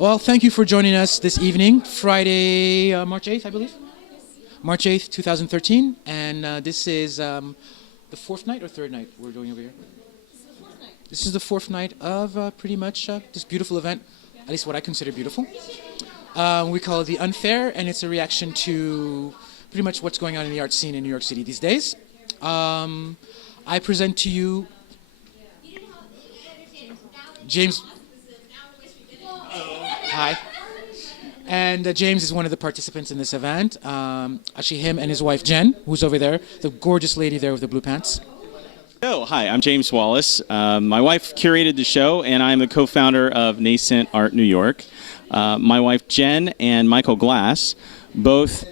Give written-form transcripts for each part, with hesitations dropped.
Well, thank you for joining us this evening, Friday, March 8th, I believe. March 8th, 2013. And this is the fourth night or third night we're doing over here? This is the fourth night of pretty much this beautiful event, at least what I consider beautiful. We call it The Unfair, and it's a reaction to pretty much what's going on in the art scene in New York City these days. I present to you James. Hi. And James is one of the participants in this event. Actually, him and his wife, Jen, who's over there, the gorgeous lady there with the blue pants. Oh, hi, I'm James Wallace. My wife curated the show, and I'm the co-founder of Nascent Art New York. My wife, Jen, and Michael Glass both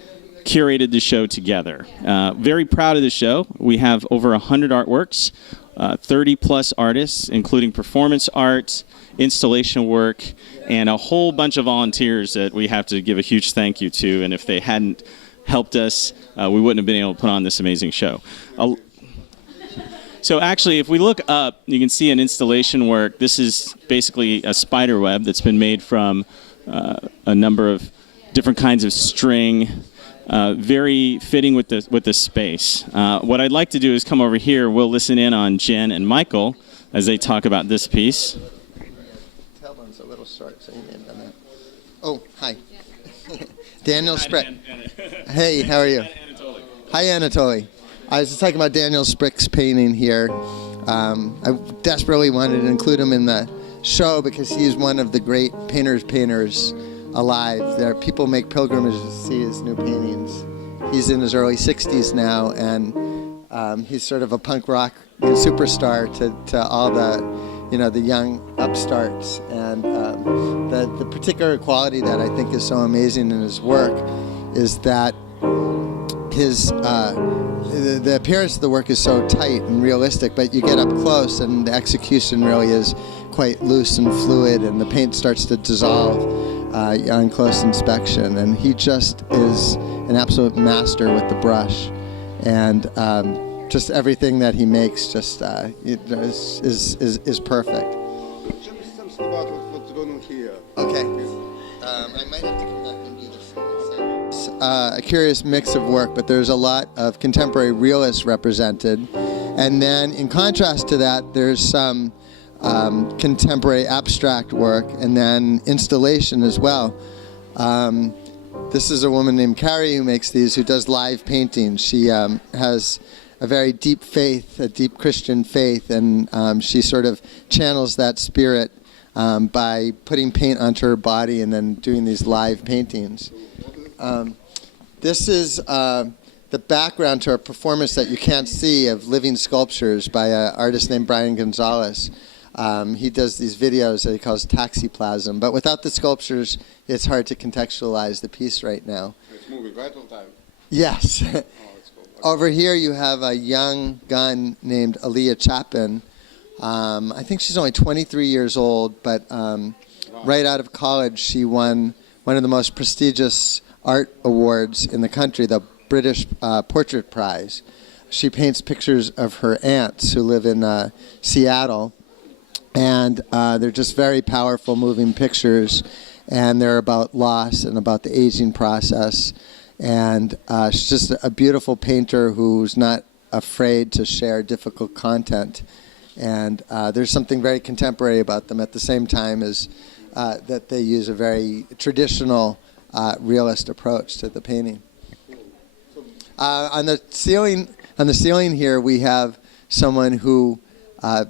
curated the show together. Very proud of the show. We have over 100 artworks, 30-plus artists, including performance art, installation work, and a whole bunch of volunteers that we have to give a huge thank you to. And if they hadn't helped us, we wouldn't have been able to put on this amazing show. So actually, if we look up, you can see an installation work. This is basically a spider web that's been made from a number of different kinds of string, very fitting with the space. What I'd like to do is come over here. We'll listen in on Jen and Michael as they talk about this piece. A little short, so you may have done that. Oh, hi. Daniel Sprick. Hey, how are you? Hi, Anatoly. I was just talking about Daniel Sprick's painting here. I desperately wanted to include him in the show because he's one of the great painters alive. There, people make pilgrimages to see his new paintings. He's in his early 60s now, and he's sort of a punk rock superstar to all the young upstarts. And the particular quality that I think is so amazing in his work is that his the appearance of the work is so tight and realistic, but you get up close and the execution really is quite loose and fluid, and the paint starts to dissolve on close inspection. And he just is an absolute master with the brush, and just everything that he makes just is perfect. Tell me something about what's going on here. Okay. I might have to come back and do this. It's a curious mix of work, but there's a lot of contemporary realists represented. And then in contrast to that, there's some contemporary abstract work, and then installation as well. This is a woman named Carrie who makes these, who does live paintings. She has a very deep faith, a deep Christian faith, and she sort of channels that spirit by putting paint onto her body and then doing these live paintings. This is the background to a performance that you can't see of living sculptures by an artist named Brian Gonzalez. He does these videos that he calls Taxiplasm, but without the sculptures, it's hard to contextualize the piece right now. It's moving right on time. Yes. Oh, it's cool. Over here you have a young gun named Aaliyah Chapin. I think she's only 23 years old, but right out of college she won one of the most prestigious art awards in the country, the British Portrait Prize. She paints pictures of her aunts who live in Seattle, and they're just very powerful, moving pictures, and they're about loss and about the aging process. And she's just a beautiful painter who's not afraid to share difficult content. And there's something very contemporary about them at the same time as that they use a very traditional realist approach to the painting. On the ceiling here, we have someone who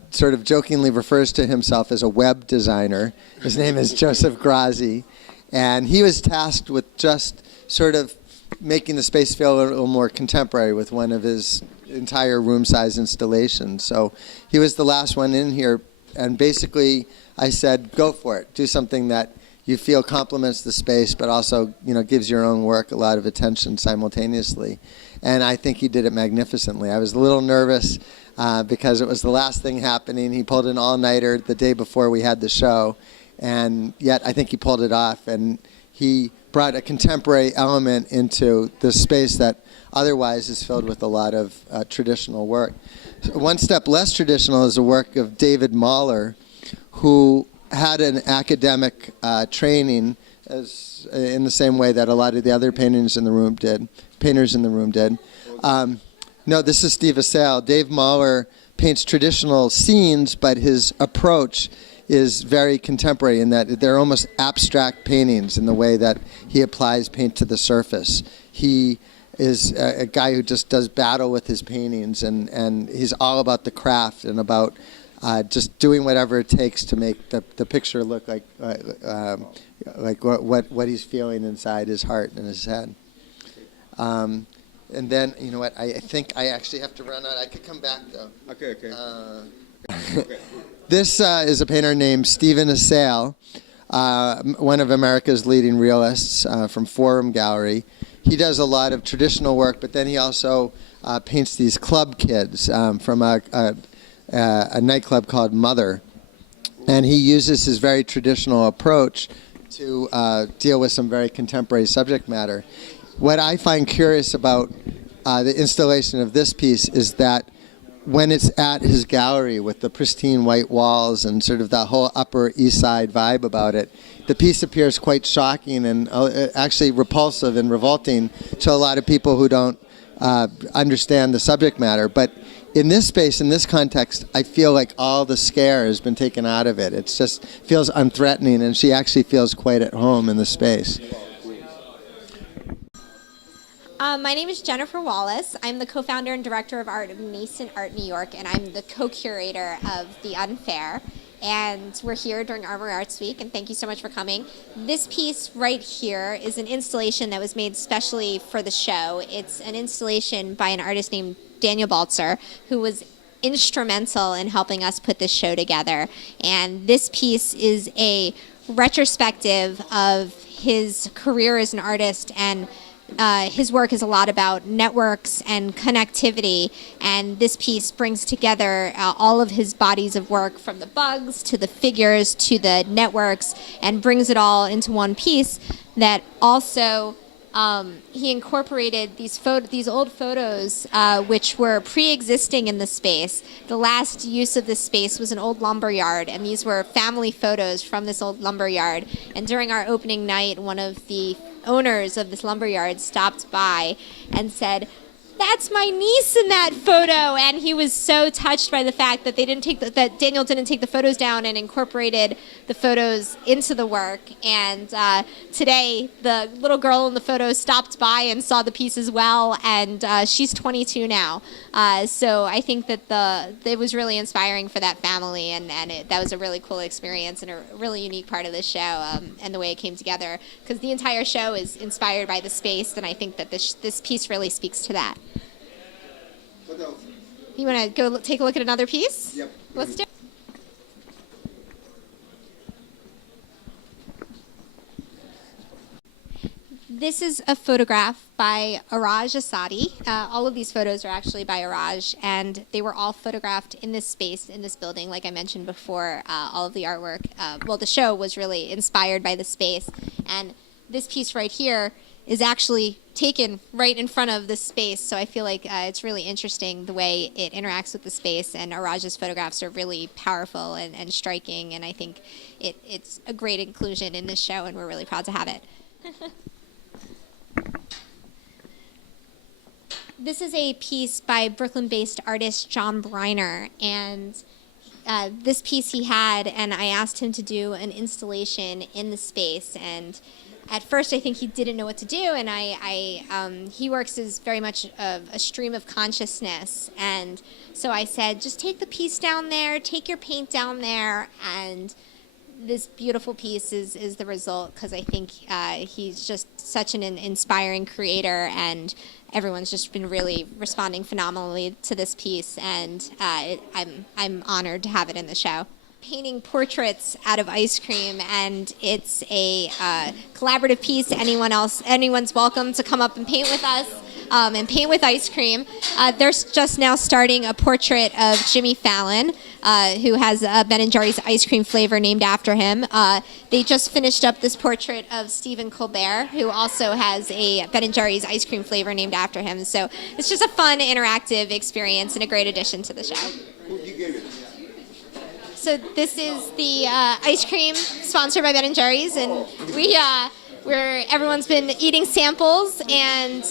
sort of jokingly refers to himself as a web designer. His name is Joseph Grazi, and he was tasked with just sort of making the space feel a little more contemporary with one of his entire room-size installations. So he was the last one in here, and basically I said, go for it. Do something that you feel complements the space, but also gives your own work a lot of attention simultaneously. And I think he did it magnificently. I was a little nervous because it was the last thing happening. He pulled an all-nighter the day before we had the show, and yet I think he pulled it off. And he brought a contemporary element into the space that otherwise is filled with a lot of traditional work. So one step less traditional is the work of David Mahler, who had an academic training, as in the same way that a lot of the other painters in the room did. No, this is Steve Assail. Dave Mahler paints traditional scenes, but his approach is very contemporary in that they're almost abstract paintings in the way that he applies paint to the surface. He is a guy who just does battle with his paintings, and he's all about the craft and about just doing whatever it takes to make the picture look like what he's feeling inside his heart and his head. And then, you know what, I think I actually have to run out. I could come back, though. Okay. This is a painter named Stephen Assail, one of America's leading realists from Forum Gallery. He does a lot of traditional work, but then he also paints these club kids from a nightclub called Mother. And he uses his very traditional approach to deal with some very contemporary subject matter. What I find curious about the installation of this piece is that when it's at his gallery with the pristine white walls and sort of that whole Upper East Side vibe about it, the piece appears quite shocking and actually repulsive and revolting to a lot of people who don't understand the subject matter. But in this space, in this context, I feel like all the scare has been taken out of it. It just feels unthreatening, and she actually feels quite at home in the space. My name is Jennifer Wallace. I'm the co-founder and director of art of Nascent Art New York, and I'm the co-curator of The Unfair. And we're here during Armory Arts Week, and thank you so much for coming. This piece right here is an installation that was made specially for the show. It's an installation by an artist named Daniel Baltzer, who was instrumental in helping us put this show together. And this piece is a retrospective of his career as an artist, and his work is a lot about networks and connectivity, and this piece brings together all of his bodies of work, from the bugs to the figures to the networks, and brings it all into one piece that also he incorporated these old photos which were pre-existing in the space. The last use of this space was an old lumber yard, and these were family photos from this old lumber yard. And during our opening night, one of the owners of this lumber yard stopped by and said, "That's my niece in that photo," and he was so touched by the fact that that Daniel didn't take the photos down and incorporated the photos into the work. And today, the little girl in the photo stopped by and saw the piece as well, and she's 22 now. So I think that it was really inspiring for that family, and that was a really cool experience and a really unique part of the show, and the way it came together, because the entire show is inspired by the space, and I think that this piece really speaks to that. What else? You want to go take a look at another piece? Yep. Let's do it. This is a photograph by Araj Asadi. All of these photos are actually by Araj, and they were all photographed in this space, in this building. Like I mentioned before, all of the artwork, the show was really inspired by the space. And this piece right here is actually taken right in front of this space, so I feel like it's really interesting the way it interacts with the space, and Araj's photographs are really powerful and striking, and I think it's a great inclusion in this show, and we're really proud to have it. This is a piece by Brooklyn-based artist John Briner, and this piece he had, and I asked him to do an installation in the space, and at first, I think he didn't know what to do, and he works as very much a stream of consciousness, and so I said, just take the piece down there, take your paint down there, and this beautiful piece is the result, because I think he's just such an inspiring creator, and everyone's just been really responding phenomenally to this piece, and I'm honored to have it in the show. Painting portraits out of ice cream, and it's a collaborative piece. Anyone's welcome to come up and paint with us and paint with ice cream. They're just now starting a portrait of Jimmy Fallon, who has a Ben & Jerry's ice cream flavor named after him. They just finished up this portrait of Stephen Colbert, who also has a Ben & Jerry's ice cream flavor named after him. So it's just a fun, interactive experience and a great addition to the show. Who you gave it? So this is the ice cream sponsored by Ben & Jerry's, and where everyone's been eating samples, and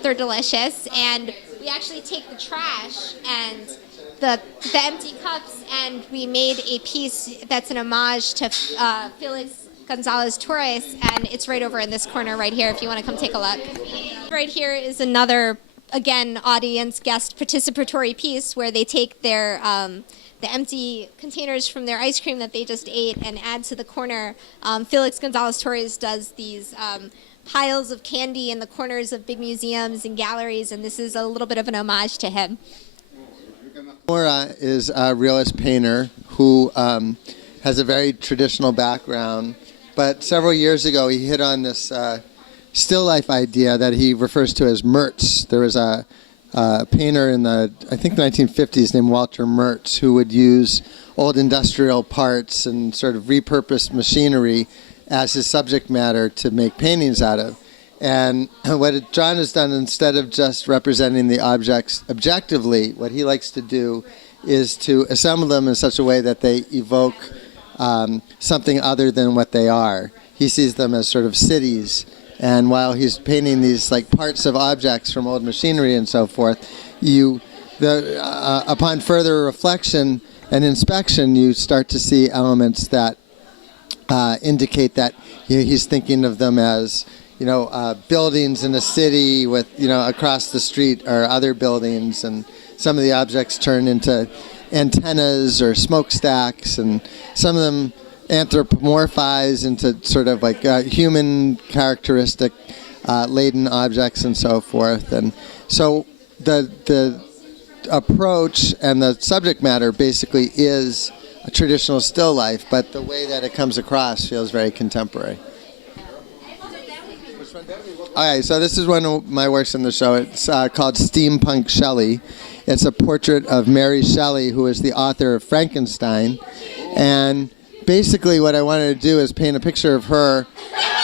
they're delicious. And we actually take the trash and the empty cups, and we made a piece that's an homage to Felix Gonzalez Torres, and it's right over in this corner right here if you want to come take a look. Right here is another, again, audience guest participatory piece where they take their the empty containers from their ice cream that they just ate and add to the corner. Felix Gonzalez Torres does these piles of candy in the corners of big museums and galleries, and this is a little bit of an homage to him. Mora is a realist painter who has a very traditional background, but several years ago he hit on this still life idea that he refers to as Mertz. There was a painter in the, I think, 1950s named Walter Mertz, who would use old industrial parts and sort of repurposed machinery as his subject matter to make paintings out of. And what John has done, instead of just representing the objects objectively, what he likes to do is to assemble them in such a way that they evoke something other than what they are. He sees them as sort of cities. And while he's painting these like parts of objects from old machinery and so forth, upon further reflection and inspection, you start to see elements that indicate that he's thinking of them as buildings in a city with, across the street are other buildings, and some of the objects turn into antennas or smokestacks, and some of them anthropomorphize into sort of like human characteristic laden objects and so forth. And so the approach and the subject matter basically is a traditional still life, but the way that it comes across feels very contemporary. Okay, so this is one of my works in the show. It's called Steampunk Shelley. It's a portrait of Mary Shelley, who is the author of Frankenstein. And basically what I wanted to do is paint a picture of her,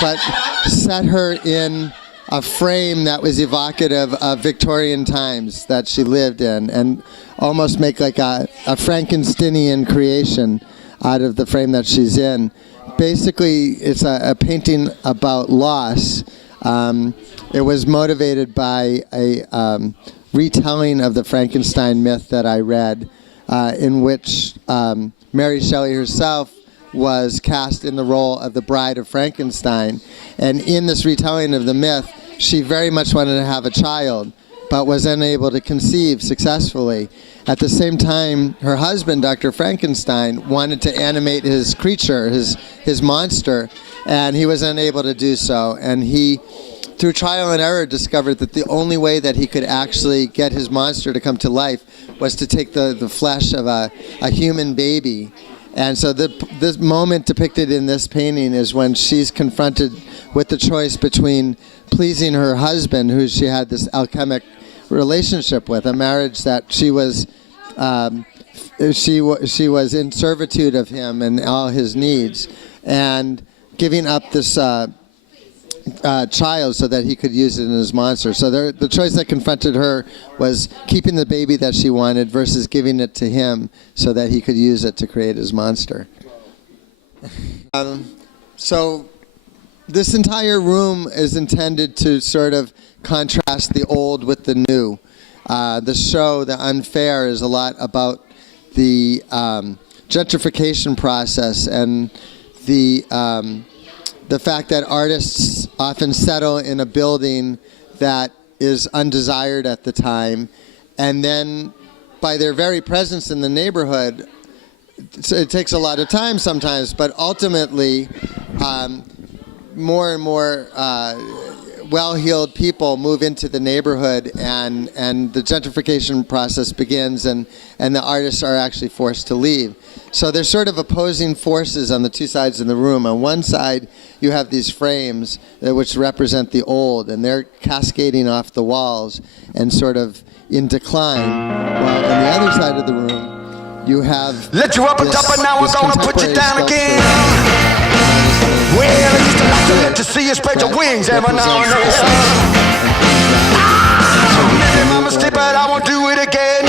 but set her in a frame that was evocative of Victorian times that she lived in, and almost make like a Frankensteinian creation out of the frame that she's in. Basically, it's a painting about loss. It was motivated by a retelling of the Frankenstein myth that I read, in which Mary Shelley herself was cast in the role of the bride of Frankenstein. And in this retelling of the myth, she very much wanted to have a child, but was unable to conceive successfully. At the same time, her husband, Dr. Frankenstein, wanted to animate his creature, his monster, and he was unable to do so. And he, through trial and error, discovered that the only way that he could actually get his monster to come to life was to take the flesh of a human baby. And so this moment depicted in this painting is when she's confronted with the choice between pleasing her husband, who she had this alchemic relationship with, a marriage that she was in servitude of him and all his needs, and giving up this child so that he could use it in his monster. So the choice that confronted her was keeping the baby that she wanted versus giving it to him so that he could use it to create his monster. So this entire room is intended to sort of contrast the old with the new. The show, The Unfair, is a lot about the gentrification process and the fact that artists often settle in a building that is undesired at the time, and then by their very presence in the neighborhood, it takes a lot of time sometimes, but ultimately more and more well-heeled people move into the neighborhood, and the gentrification process begins, and the artists are actually forced to leave. So there's sort of opposing forces on the two sides of the room. On one side, you have these frames which represent the old, and they're cascading off the walls and sort of in decline. While on the other side of the room, you have let you up and top, and now we're gonna put you down again. Well, I used to like to let you see you spread your wings every now and then. Maybe my mistake, but I won't do it again.